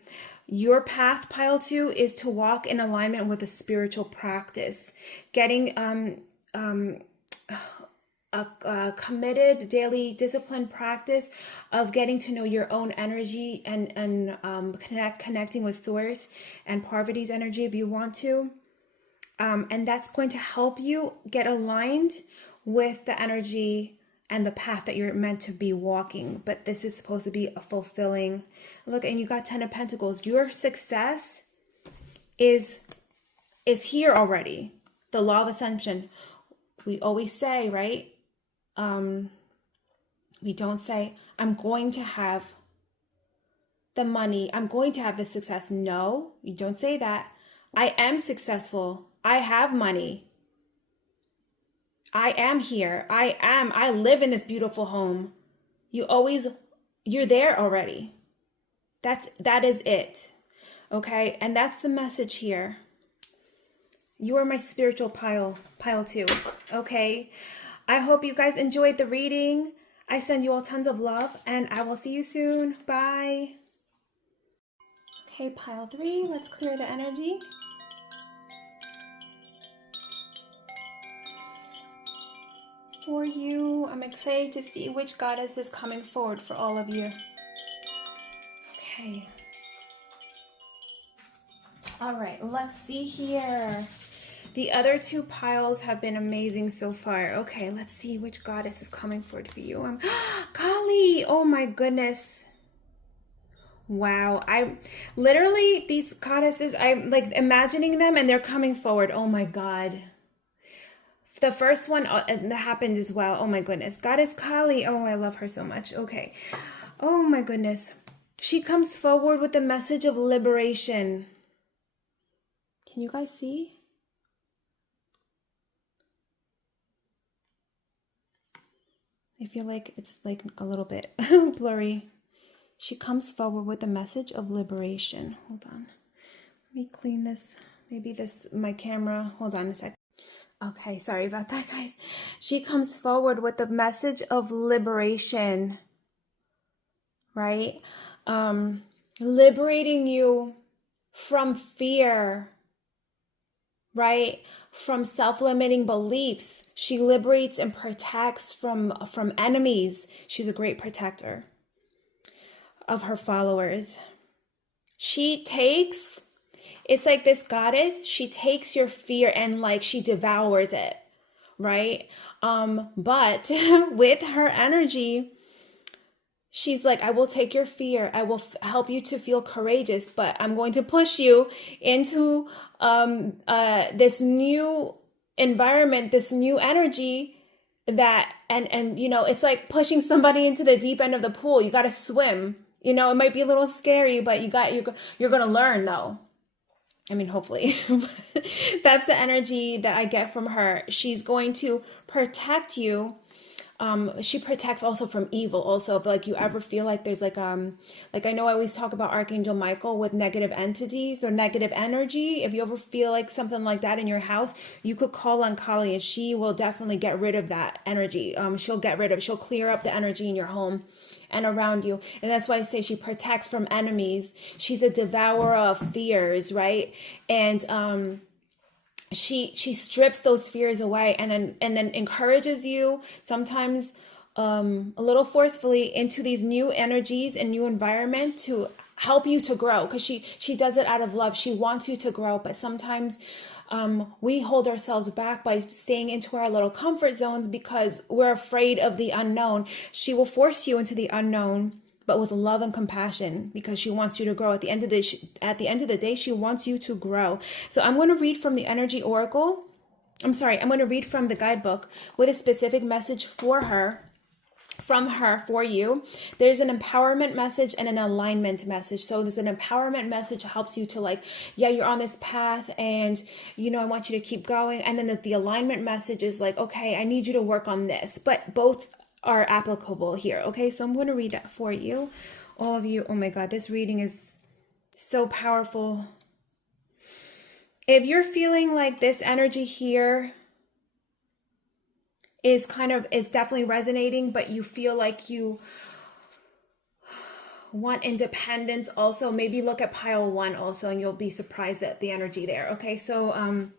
your path, pile 2, is to walk in alignment with a spiritual practice, getting a committed daily disciplined practice of getting to know your own energy and connecting with source and Parvati's energy if you want to. And that's going to help you get aligned with the energy and the path that you're meant to be walking. But this is supposed to be a fulfilling look. And you got 10 of Pentacles. Your success is here already. The law of ascension. We always say, right? We don't say, I'm going to have the money. I'm going to have the success. No, you don't say that. I am successful. I have money. I am here. I live in this beautiful home. You're there already. That is it. Okay. And that's the message here. You are my spiritual pile 2. Okay. I hope you guys enjoyed the reading. I send you all tons of love, and I will see you soon. Bye. Okay, pile 3. Let's clear the energy. For you, I'm excited to see which goddess is coming forward for all of you. Okay. All right, let's see here. The other 2 piles have been amazing so far. Okay, let's see which goddess is coming forward for you. Collete! Oh my goodness. Wow. I literally, these goddesses, I'm like imagining them and they're coming forward. Oh my God. The first one that happened as well. Oh my goodness. Goddess Collete. Oh, I love her so much. Okay. Oh my goodness. She comes forward with the message of liberation. Can you guys see? I feel like it's like a little bit blurry. She comes forward with a message of liberation. Hold on. Let me clean this. Maybe my camera. Hold on a sec. Okay, sorry about that, guys. She comes forward with the message of liberation, right? Liberating you from fear, right? From self-limiting beliefs. She liberates and protects from enemies. She's a great protector of her followers. It's like this goddess, she takes your fear and like she devours it, right? But with her energy, she's like, I will take your fear. I will help you to feel courageous, but I'm going to push you into this new environment, this new energy that, and you know, it's like pushing somebody into the deep end of the pool. You got to swim. You know, it might be a little scary, but you're going to learn though. I mean, hopefully. That's the energy that I get from her. She's going to protect you. She protects also from evil. Also, if like you ever feel like there's like I know I always talk about Archangel Michael with negative entities or negative energy. If you ever feel like something like that in your house, you could call on Kali and she will definitely get rid of that energy. She'll clear up the energy in your home and around you. And that's why I say she protects from enemies. She's a devourer of fears, right? And she strips those fears away and then encourages you sometimes a little forcefully into these new energies and new environment to help you to grow, because she does it out of love. She wants you to grow, but sometimes we hold ourselves back by staying into our little comfort zones because we're afraid of the unknown. She will force you into the unknown, but with love and compassion, because she wants you to grow. At the end of the day, she wants you to grow. So I'm going to read from the Energy Oracle. I'm going to read from the guidebook with a specific message for her from her for you. There's an empowerment message and an alignment message. So there's an empowerment message that helps you to like, yeah, you're on this path and, you know, I want you to keep going. And then the alignment message is like, okay, I need you to work on this. But both are applicable here. Okay, so I'm going to read that for you. All of you, oh my God, this reading is so powerful. If you're feeling like this energy here is definitely resonating, but you feel like you want independence also, maybe look at pile 1 also, and you'll be surprised at the energy there. Okay, so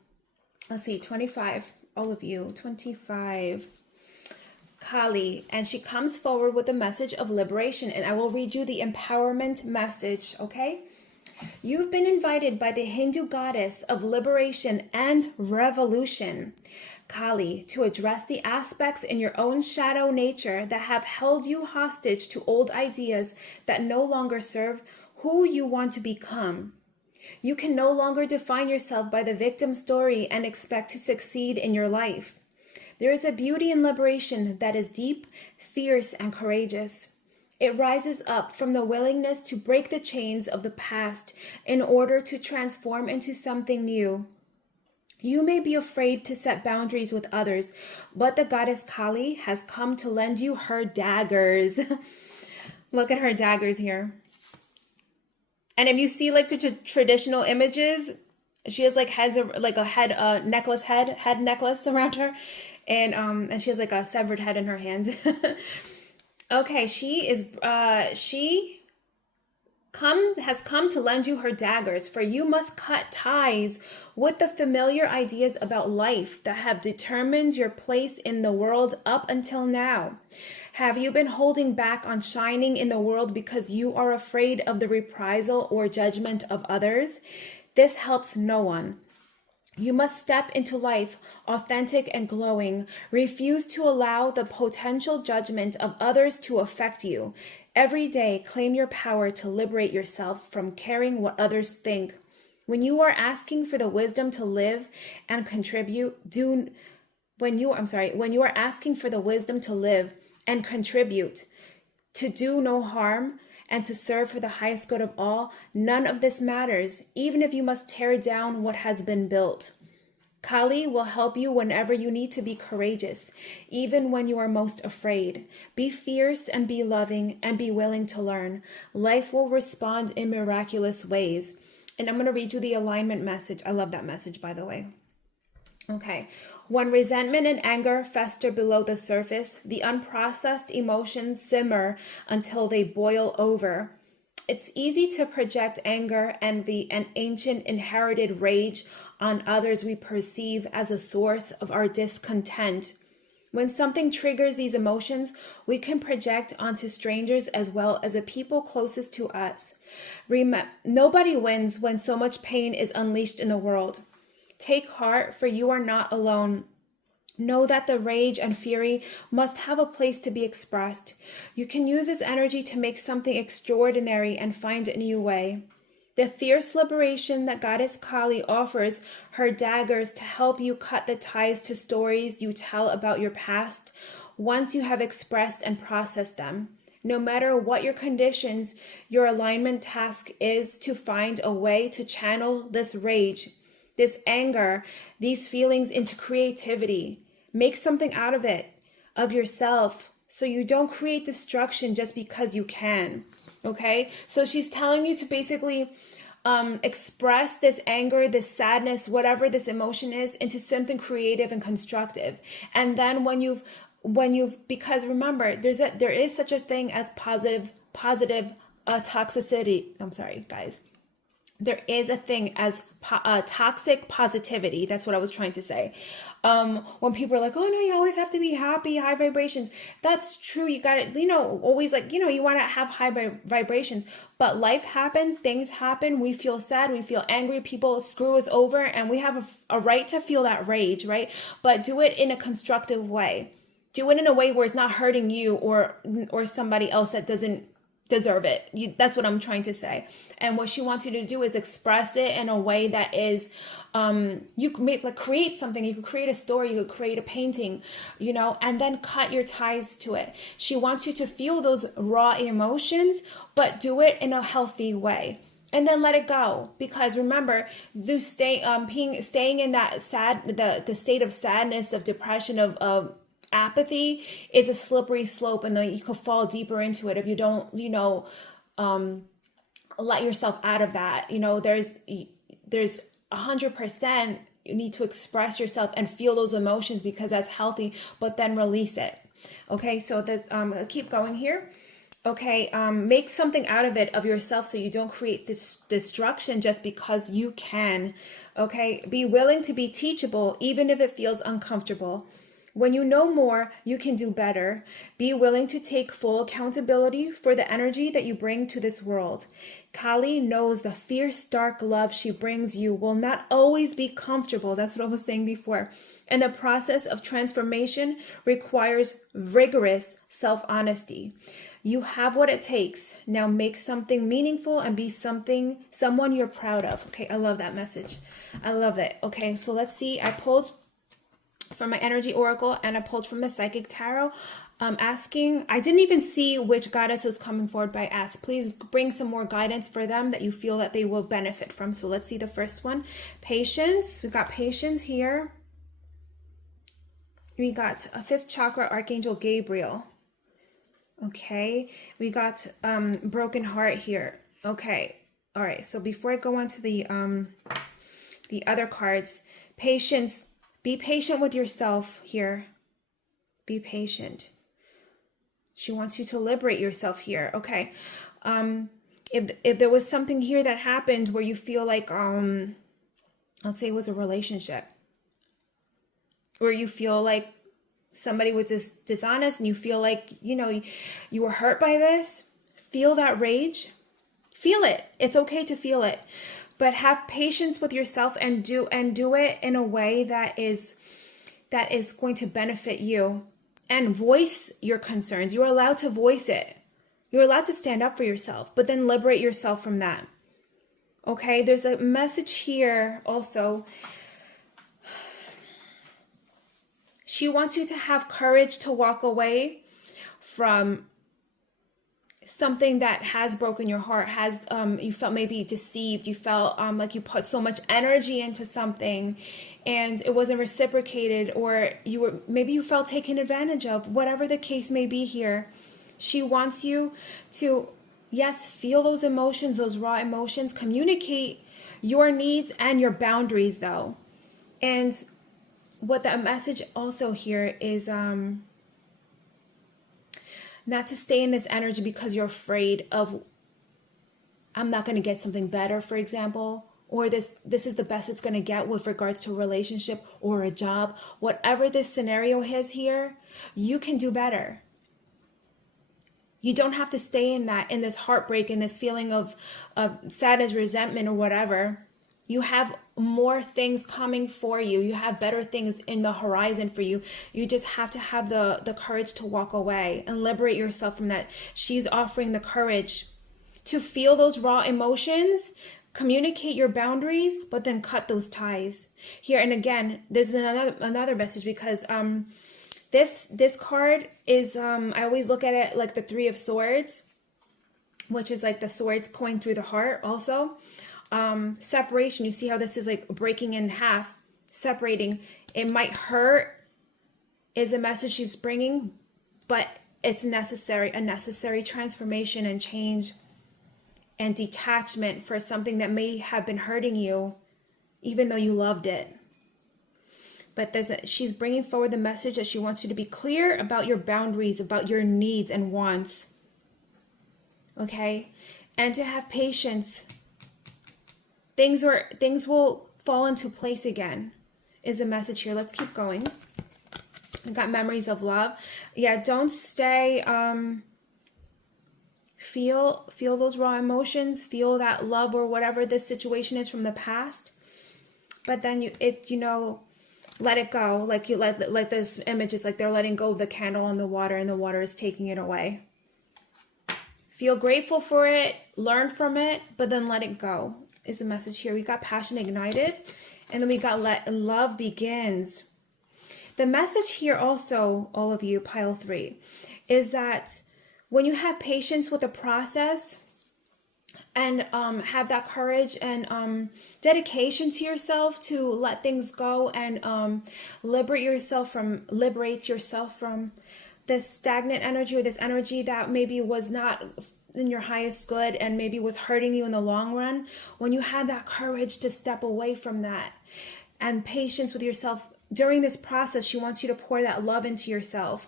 let's see, 25, all of you, 25, Kali, and she comes forward with a message of liberation, and I will read you the empowerment message, okay? You've been invited by the Hindu goddess of liberation and revolution, Kali, to address the aspects in your own shadow nature that have held you hostage to old ideas that no longer serve who you want to become. You can no longer define yourself by the victim story and expect to succeed in your life. There is a beauty in liberation that is deep, fierce, and courageous. It rises up from the willingness to break the chains of the past in order to transform into something new. You may be afraid to set boundaries with others, but the goddess Kali has come to lend you her daggers. Look at her daggers here. And if you see like the traditional images, she has like heads, like a head necklace around her, and she has like a severed head in her hand. Okay, she has come to lend you her daggers, for you must cut ties with the familiar ideas about life that have determined your place in the world up until now. Have you been holding back on shining in the world because you are afraid of the reprisal or judgment of others? This helps no one. You must step into life authentic and glowing. Refuse to allow the potential judgment of others to affect you. Every day, claim your power to liberate yourself from caring what others think. When you are asking for the wisdom to live and contribute, when you are asking for the wisdom to live and contribute, to do no harm, and to serve for the highest good of all, none of this matters, even if you must tear down what has been built. Kali will help you whenever you need to be courageous, even when you are most afraid. Be fierce and be loving and be willing to learn. Life will respond in miraculous ways. And I'm going to read you the alignment message. I love that message, by the way. Okay. When resentment and anger fester below the surface, the unprocessed emotions simmer until they boil over. It's easy to project anger, envy, and ancient inherited rage on others we perceive as a source of our discontent. When something triggers these emotions, we can project onto strangers as well as the people closest to us. Nobody wins when so much pain is unleashed in the world. Take heart, for you are not alone. Know that the rage and fury must have a place to be expressed. You can use this energy to make something extraordinary and find a new way. The fierce liberation that Goddess Kali offers her daggers to help you cut the ties to stories you tell about your past once you have expressed and processed them. No matter what your conditions, your alignment task is to find a way to channel this rage, this anger, these feelings into creativity. Make something out of it, of yourself, so you don't create destruction just because you can. Okay? So she's telling you to basically express this anger, this sadness, whatever this emotion is, into something creative and constructive. And then when you've because remember, there is such a thing as positive toxicity. I'm sorry, guys. There is a thing as toxic positivity. That's what I was trying to say. When people are like, oh no, you always have to be happy, high vibrations. That's true. You got to, always like, you want to have high vibrations, but life happens, things happen. We feel sad, we feel angry, people screw us over, and we have a right to feel that rage, right? But do it in a constructive way. Do it in a way where it's not hurting you or somebody else that doesn't deserve it. That's what I'm trying to say. And what she wants you to do is express it in a way that is, you can make, like, create something. You could create a story, you could create a painting, you know, and then cut your ties to it. She wants you to feel those raw emotions, but do it in a healthy way. And then let it go, because remember, staying in that the state of sadness, of depression, of apathy is a slippery slope, and then you could fall deeper into it if you don't, you know, let yourself out of that. You know, there's 100% you need to express yourself and feel those emotions, because that's healthy, but then release it. Okay, so that I'll keep going here. Okay, make something out of it, of yourself, so you don't create destruction just because you can. Okay, be willing to be teachable, even if it feels uncomfortable. When you know more, you can do better. Be willing to take full accountability for the energy that you bring to this world. Kali knows the fierce, dark love she brings you will not always be comfortable. That's what I was saying before. And the process of transformation requires rigorous self-honesty. You have what it takes. Now make something meaningful and be someone you're proud of. Okay, I love that message. I love it. Okay, so let's see. I pulled from my energy oracle and I pulled from the psychic tarot, asking, I didn't even see which goddess was coming forward, but I asked, please bring some more guidance for them that you feel that they will benefit from. So let's see the first one. Patience. We got patience here. We got a 5th chakra, Archangel Gabriel. Okay, we got broken heart here. Okay, all right, so before I go on to the other cards, patience. Be patient with yourself here. Be patient. She wants you to liberate yourself here. Okay, if there was something here that happened where you feel like, let's say it was a relationship, where you feel like somebody was dishonest, and you feel like, you know, you were hurt by this, feel that rage, feel it. It's okay to feel it, but have patience with yourself and do it in a way that is going to benefit you, and voice your concerns. You're allowed to voice it. You're allowed to stand up for yourself, but then liberate yourself from that. Okay, there's a message here also. She wants you to have courage to walk away from something that has broken your heart, has you felt maybe deceived, you felt like you put so much energy into something and it wasn't reciprocated, or maybe you felt taken advantage of, whatever the case may be here. She wants you to, yes, feel those emotions, those raw emotions, communicate your needs and your boundaries though. And what the message also here is not to stay in this energy because you're afraid of, I'm not going to get something better, for example, or this is the best it's going to get with regards to a relationship or a job. Whatever this scenario is here, you can do better. You don't have to stay in this heartbreak, in this feeling of sadness, resentment, or whatever. You have more things coming for you. You have better things in the horizon for you. You just have to have the courage to walk away and liberate yourself from that. She's offering the courage to feel those raw emotions, communicate your boundaries, but then cut those ties here. And again, this is another message, because this card is, I always look at it like the 3 of Swords, which is like the swords going through the heart also. Separation. You see how this is like breaking in half, separating. It might hurt is a message she's bringing, but it's necessary, a necessary transformation and change and detachment for something that may have been hurting you, even though you loved it. But she's bringing forward the message that she wants you to be clear about your boundaries, about your needs and wants. Okay? And to have patience. Things will fall into place again is a message here. Let's keep going. I got memories of love. Yeah, don't stay. Feel those raw emotions. Feel that love or whatever this situation is from the past. But then let it go. Like this image is like they're letting go of the candle in the water, and the water is taking it away. Feel grateful for it, learn from it, but then let it go is the message here. We got passion ignited, and then we got let love begins. The message here also, all of you, pile 3, is that when you have patience with the process and have that courage and dedication to yourself to let things go and liberate yourself from this stagnant energy, or this energy that maybe was not in your highest good and maybe was hurting you in the long run. When you have that courage to step away from that and patience with yourself during this process, she wants you to pour that love into yourself,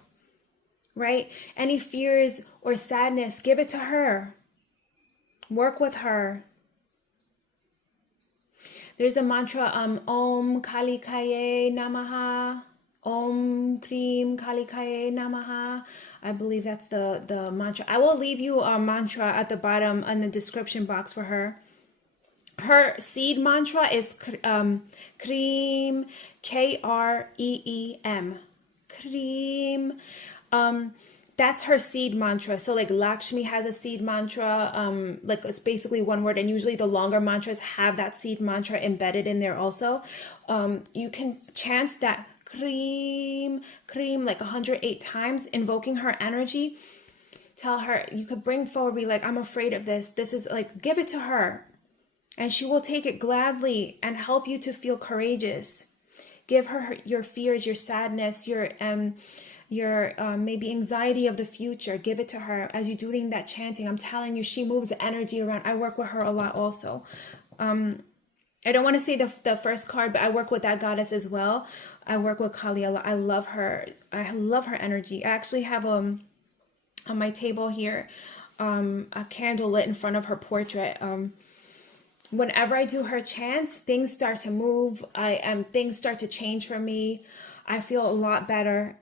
right? Any fears or sadness, give it to her. Work with her. There's a mantra, Om Kali Kaye Namaha. Om Krim Kalikaye Namaha. I believe that's the mantra. I will leave you a mantra at the bottom in the description box for her. Her seed mantra is Kreem, Kreem. Kreem. That's her seed mantra. So like Lakshmi has a seed mantra, like it's basically one word, and usually the longer mantras have that seed mantra embedded in there also. You can chant that Cream, cream, like 108 times, invoking her energy. Tell her, you could bring forward, be like, I'm afraid of this. This is like, give it to her. And she will take it gladly and help you to feel courageous. Give her your fears, your sadness, your maybe anxiety of the future. Give it to her as you're doing that chanting. I'm telling you, she moves the energy around. I work with her a lot also. I don't want to say the first card, but I work with that goddess as well. I work with Kali a lot. I love her. I love her energy. I actually have on my table here a candle lit in front of her portrait. Whenever I do her chants, things start to move. Things start to change for me. I feel a lot better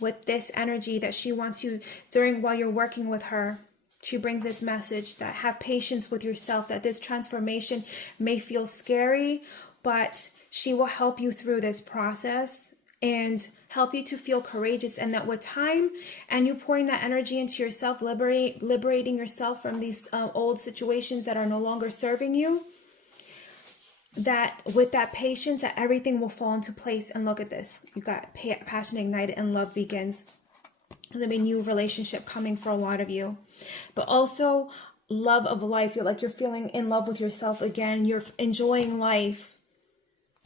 with this energy that she wants you while you're working with her. She brings this message that have patience with yourself, that this transformation may feel scary, but she will help you through this process and help you to feel courageous. And that with time and you pouring that energy into yourself, liberating yourself from these old situations that are no longer serving you, that with that patience, that everything will fall into place. And look at this. You got passion ignited and love begins. There's a new relationship coming for a lot of you, but also love of life. You're feeling in love with yourself again. You're enjoying life.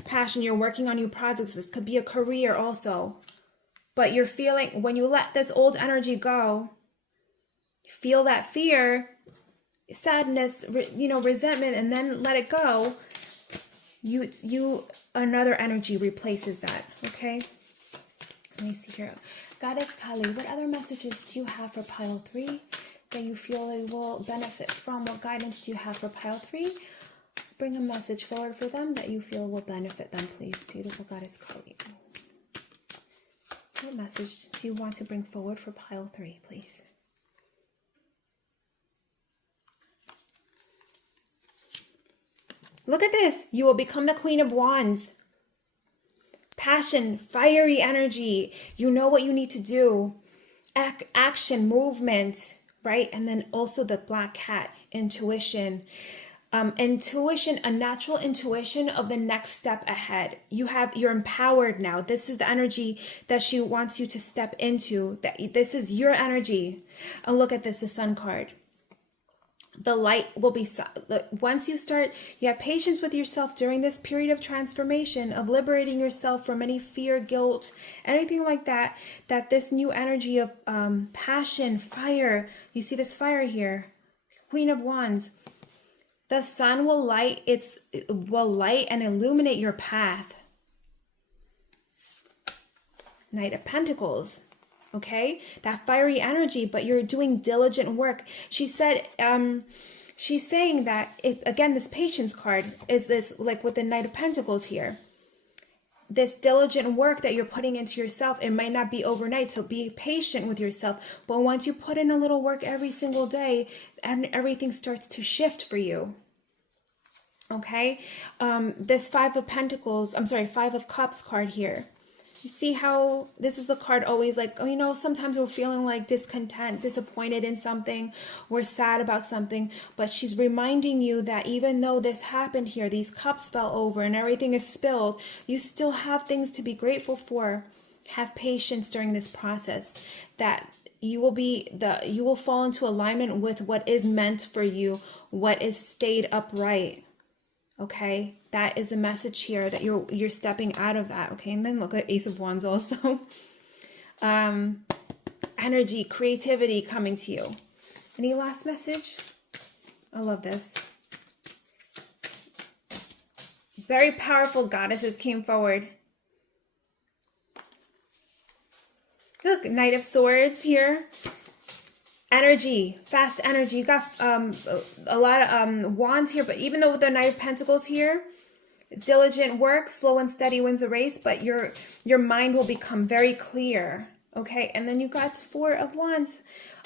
Passion. You're working on new projects. This could be a career also, but you're feeling, when you let this old energy go, feel that fear, sadness, resentment, and then let it go. Another energy replaces that. Okay. Let me see here. Goddess Kali, what other messages do you have for pile 3 that you feel they will benefit from? What guidance do you have for pile 3? Bring a message forward for them that you feel will benefit them, please. Beautiful Goddess Kali. What message do you want to bring forward for pile 3, please? Look at this. You will become the Queen of Wands. Passion, fiery energy. You know what you need to do. Action, movement, right? And then also the black cat, intuition. Intuition, a natural intuition of the next step ahead. You're empowered now. This is the energy that she wants you to step into. This is your energy. And look at this, the Sun card. The light will be, once you have patience with yourself during this period of transformation, of liberating yourself from any fear, guilt, anything like that, that this new energy of passion, fire, you see this fire here, Queen of Wands, the sun will light and illuminate your path. Knight of Pentacles. Okay, that fiery energy, but you're doing diligent work. She said, she's saying that again, this patience card is this, like with the Knight of Pentacles here, this diligent work that you're putting into yourself. It might not be overnight, so be patient with yourself. But once you put in a little work every single day, and everything starts to shift for you. Okay, this Five of Cups card here. You see how this is the card always like, oh, you know, sometimes we're feeling like discontent, disappointed in something, we're sad about something, but she's reminding you that even though this happened here, these cups fell over and everything is spilled, you still have things to be grateful for. Have patience during this process, that you will fall into alignment with what is meant for you, what is stayed upright. Okay, that is a message here, that you're stepping out of that. Okay, and then look at Ace of Wands also. Energy, creativity coming to you. Any last message? I love this. Very powerful goddesses came forward. Look, Knight of Swords here. Energy, fast energy. You got a lot of wands here, but even though the Knight of Pentacles here, diligent work, slow and steady wins the race, but your mind will become very clear. Okay, and then you got Four of Wands,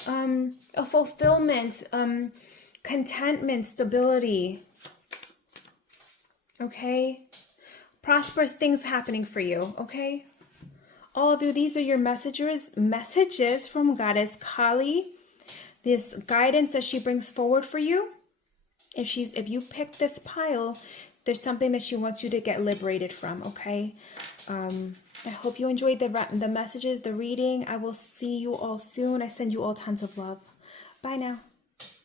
a fulfillment, contentment, stability. Okay, prosperous things happening for you. Okay, all of you, these are your messages from Goddess Kali. This guidance that she brings forward for you. If you pick this pile, there's something that she wants you to get liberated from. Okay. I hope you enjoyed the messages, the reading. I will see you all soon. I send you all tons of love. Bye now.